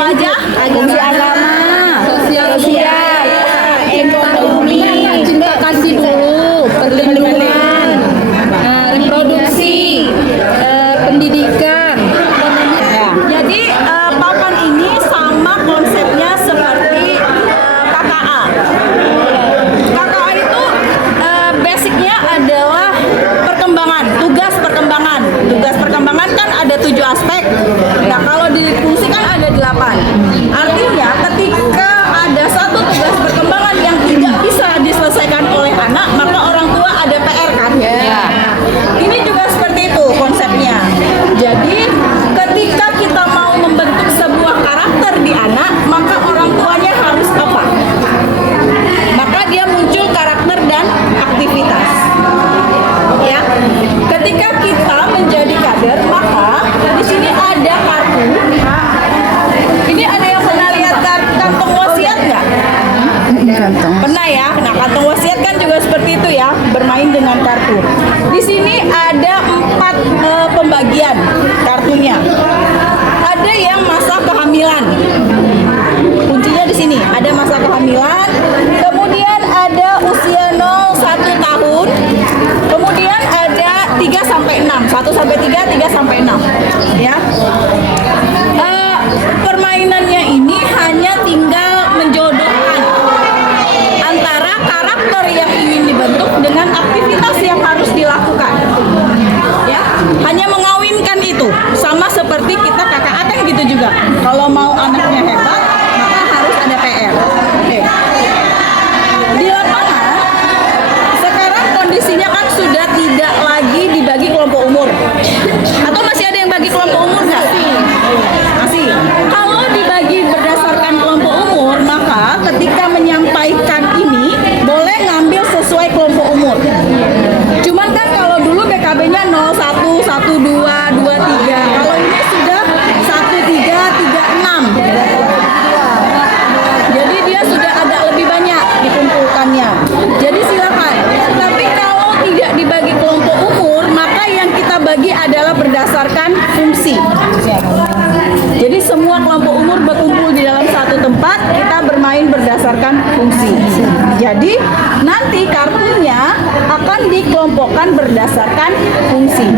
apa aja? Fungsi agama, sosial, ekonomi, Kasih dulu perlindungan, reproduksi, pendidikan. Jadi papan ini sama konsepnya seperti KKA. KKA itu basicnya adalah perkembangan, tugas perkembangan. Tugas perkembangan kan ada 7 aspek. Nah kalau di fungsi kan ada 8. Artinya ketika ada satu tugas perkembangan yang tidak bisa diselesaikan oleh anak, maka orang tua ada PR kan? Ya. Ini juga seperti itu konsepnya. Jadi ketika kita mau membentuk sebuah karakter di anak, maka orang tuanya harus apa? Maka dia muncul karakter dan aktivitas. Ya. Ketika kita menjadi kader, maka di sini ada kartu. Ini ada yang pernah lihat kantong wasiat nggak? Pernah ya. Nah, kantong wasiat kan juga seperti itu ya, bermain dengan kartu. Di sini ada 4 pembagian kartunya. Ada yang masa kehamilan. Kuncinya di sini. Ada masa kehamilan. Kemudian ada usia 0-1 tahun. Kemudian ada 3 sampai 6. 1 sampai 3, 3 sampai 6. Ya. Permainannya ini hanya tinggal menjodohkan antara karakter yang ingin dibentuk dengan aktivitas yang harus dilakukan. Ya, hanya mengawinkan itu. Sama seperti kita KKA kan gitu juga. Kalau mau anaknya hebat, maka harus ada PR. Oke. Di lapangan sekarang kondisinya kan sudah tidak lagi dibagi kelompok umur. Atau masih ada yang bagi kelompok umur nggak? Masih. Kalau dibagi berdasarkan kelompok umur, maka ketika menyampaikan ini boleh ngambil sesuai kelompok umur. Cuman kan kalau dulu BKB-nya 01, 12, 23. Kalau ini sudah 13, 36. Jadi dia sudah agak lebih banyak dikumpulkannya. Jadi silakan. Tapi kalau tidak dibagi kelompok umur, maka yang kita bagi adalah berdasarkan fungsi. Jadi semua kelompok umur berkumpul di dalam satu tempat, kita bermain berdasarkan fungsi. Jadi nanti kartunya akan dikelompokkan berdasarkan fungsi.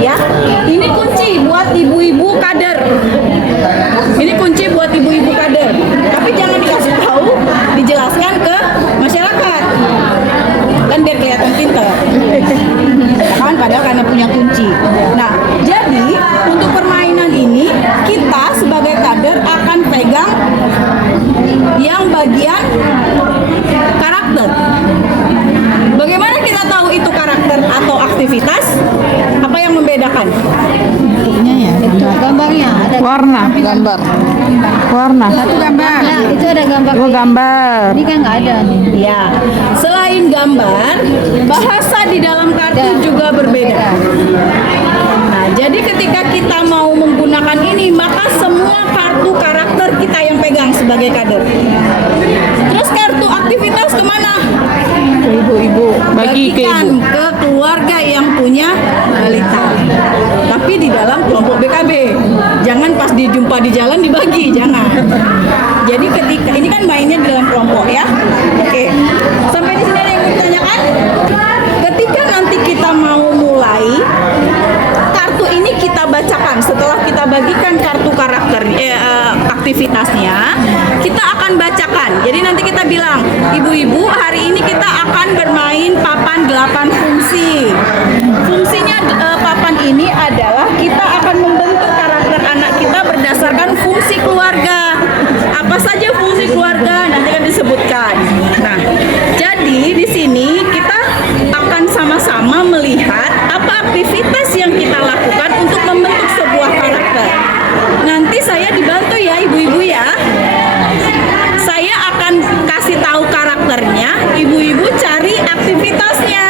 Ya, ini kunci buat ibu-ibu kader. Ini kunci buat ibu-ibu kader. Tapi jangan dikasih tahu, dijelaskan ke masyarakat. Kan biar kelihatan pintar. Kan padahal karena punya kunci. Nah, jadi untuk permainan ini kita sebagai kader akan pegang yang bagian karakter. Bagaimana kita tahu itu karakter atau aktivitas? Apa yang membedakan? gambarnya ada Warna, gambar. Warna. satu gambar. Nah, itu ada gambar. Oh, gambar. Ini kan nggak ada nih. Ya, selain gambar, bahasa di dalam kartu juga berbeda. Nah, jadi ketika kita mau menggunakan ini, maka semua kartu karakter kita yang pegang sebagai kader. Terus kartu aktivitas kemana? Ibu-ibu bagi ke Bagikan ibu. ke keluarga yang punya balita. Tapi di dalam kelompok BKB. Jangan pas dijumpa di jalan dibagi, jangan. Jadi ketika ini kan mainnya di dalam kelompok ya. Oke. Sampai di sini ada yang mau ditanyakan? Ketika nanti kita mau mulai, kartu ini kita bacakan setelah kita bagikan kartu karakter aktivitasnya, kita akan bacakan. Jadi nanti kita bilang, ibu-ibu hari ini kita akan bermain papan 8 fungsi. Fungsinya papan ini adalah kita akan membentuk karakter anak kita berdasarkan fungsi keluarga. Apa saja fungsi keluarga nanti akan disebutkan. Nah, jadi di sini kita akan sama-sama melihat apa aktivitas yang kita lakukan untuk membentuk sebuah karakter. Nanti saya dibantu ya ibu-ibu ya. Saya akan kasih tahu karakternya, ibu-ibu cari aktivitasnya.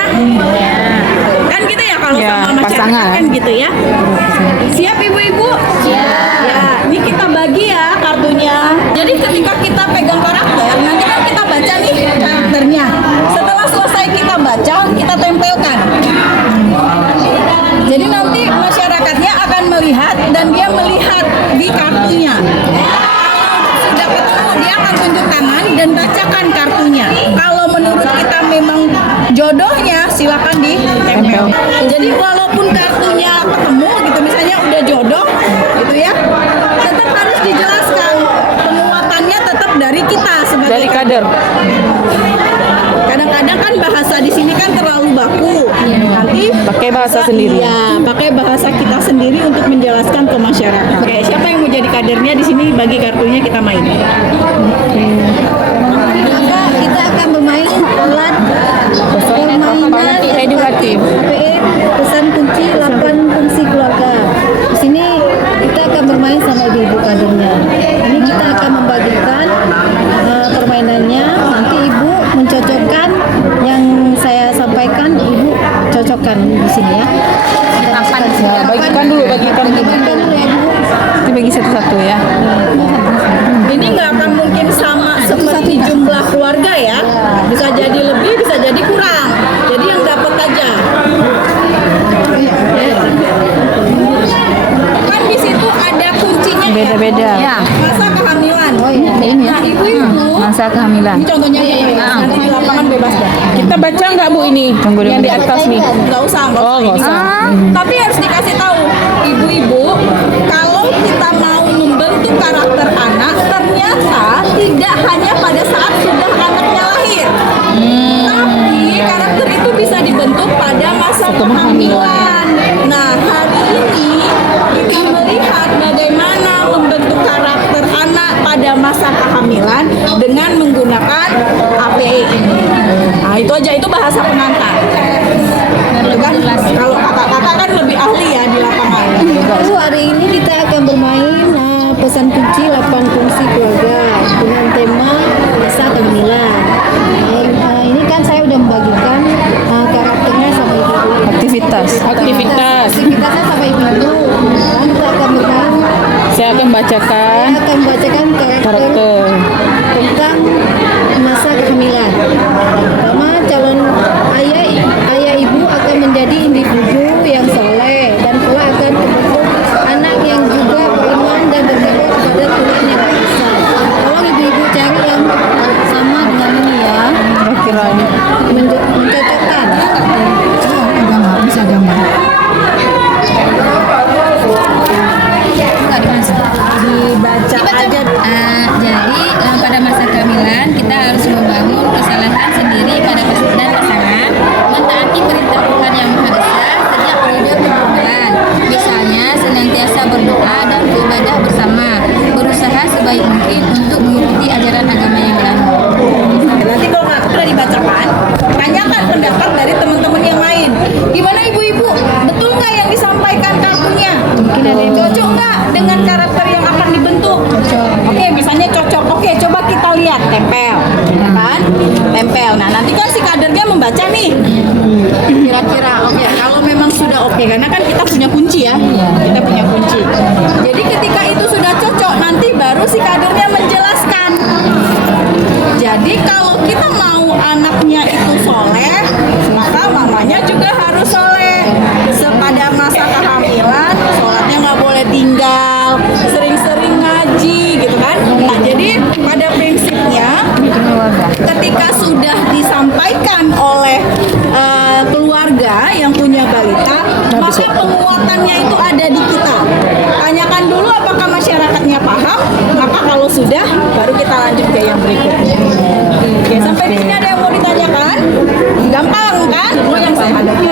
Kan gitu ya kalau Ya, sama masyarakat pasangan. kan gitu ya. Siap ibu-ibu? Siap. Ya, ini kita bagi ya kartunya. Jadi ketika kita pegang karakter, nanti kan kita baca nih karakternya. Setelah selesai kita baca, kita tempelkan. Jadi nanti masyarakatnya akan melihat dan dia melihat di kartunya. Jadi walaupun kartunya ketemu gitu, misalnya udah jodoh gitu ya, tetap harus dijelaskan penguatannya tetap dari kita sebagai Dari kader. Kadang-kadang kan bahasa di sini kan terlalu baku. Nanti Pakai bahasa sendiri. Iya, pakai bahasa kita sendiri untuk menjelaskan ke masyarakat. Oke, siapa yang mau jadi kadernya di sini bagi kartunya kita main. Maka kita akan bermain alat permainan Edukatif. KPM pesan kunci 8 fungsi keluarga. Di sini kita akan bermain sama ibu-ibu kadernya. Ini kita akan membagikan permainannya. Nanti ibu mencocokkan yang saya sampaikan, ibu cocokkan di sini ya. Ya, bagikan dulu, bagikan dulu. Bagikan dulu ya ibu. Itu bagi satu-satu ya. Ini nggak akan mungkin sama seperti jumlah keluarga ya. Bisa jadi lebih, bisa jadi kurang. Jadi yang dapat aja. Kan di situ ada kuncinya ya. Beda-beda. Masa kehamilan. Oh iya, ini ya. Nah, ibu-ibu, Masa kehamilan. ini contohnya ya, nanti di lapangan bebas dah. Kita baca nggak Bu ini? Tunggu dulu. Yang di atas nih. Nggak usah, nggak Oh, nggak usah. Tapi harus dikasih tahu, ibu-ibu, kalau kita mau membentuk karakter anak, ternyata tidak hanya pada saat sudah anaknya lahir. Tapi karakter itu bisa dibentuk pada masa kehamilan. Nah, hari ini kita melihat bagaimana membentuk karakter anak pada masa kehamilan dengan menggunakan APE ini. Nah, itu aja, itu bahasa pengantar. Itu kan kalau kakak-kakak kan lebih ahli ya di lapangan. Lalu hari ini kita akan bermain pesan kunci 8 fungsi keluarga dengan tema masa kehamilan. Ini kan saya udah membagikan karakternya sama ibu-ibu. Aktivitas. Aktivitasnya sama ibu-ibu. Dan kita akan bermain. Saya akan bacakan Saya akan membacakan karakter tentang masa kehamilan. Pertama, calon ayah ibu akan menjadi individu yang soleh dan kelak akan membentuk anak yang juga beriman dan bermitra kepada Tuhan yang Maha Esa. Tolong ibu-ibu cari yang sama dengan ini ya. kira-kira ini. Mencocokkan. Bisa gambar. Dibaca aja. Jadi pada masa kehamilan kita harus membangun kesalahan sendiri pada dan pasangan, mentaati perintah Tuhan yang Maha Esa sejak periode perkahwinan. Misalnya senantiasa berdoa dan beribadah bersama, berusaha sebaik mungkin untuk mengikuti ajaran agama yang dianut. Nanti kalau nggak sudah dibacakan, tanyakan pendapat dari teman-teman yang lain. Gimana ibu-ibu? Betul nggak yang disampaikan kartunya? Cocok nggak dengan karakter yang akan dibentuk? Oke, misalnya cocok. Oke, coba kita lihat tempel, ya kan? Tempel. Nah, nanti kan si kadernya membaca nih. Kira-kira, oke. Kalau memang sudah oke, karena kan kita punya kunci ya. Kita punya kunci. Jadi ketika itu sudah cocok, nanti baru si kadernya menjelaskan. Jadi kalau kita mau anaknya itu soleh, maka mamanya juga harus soleh. Pada masa kehamilan, sholatnya nggak boleh tinggal, sering-sering ngaji, gitu kan? Nah, jadi pada prinsipnya, ketika sudah disampaikan oleh keluarga yang punya balita, maka penguatannya itu ada di kita. Tanyakan dulu apakah masyarakatnya paham, maka kalau sudah, baru kita lanjut ke yang berikutnya. Oke, sampai di sini ada yang mau ditanyakan? Gampang kan? Oh, yang saya hadapi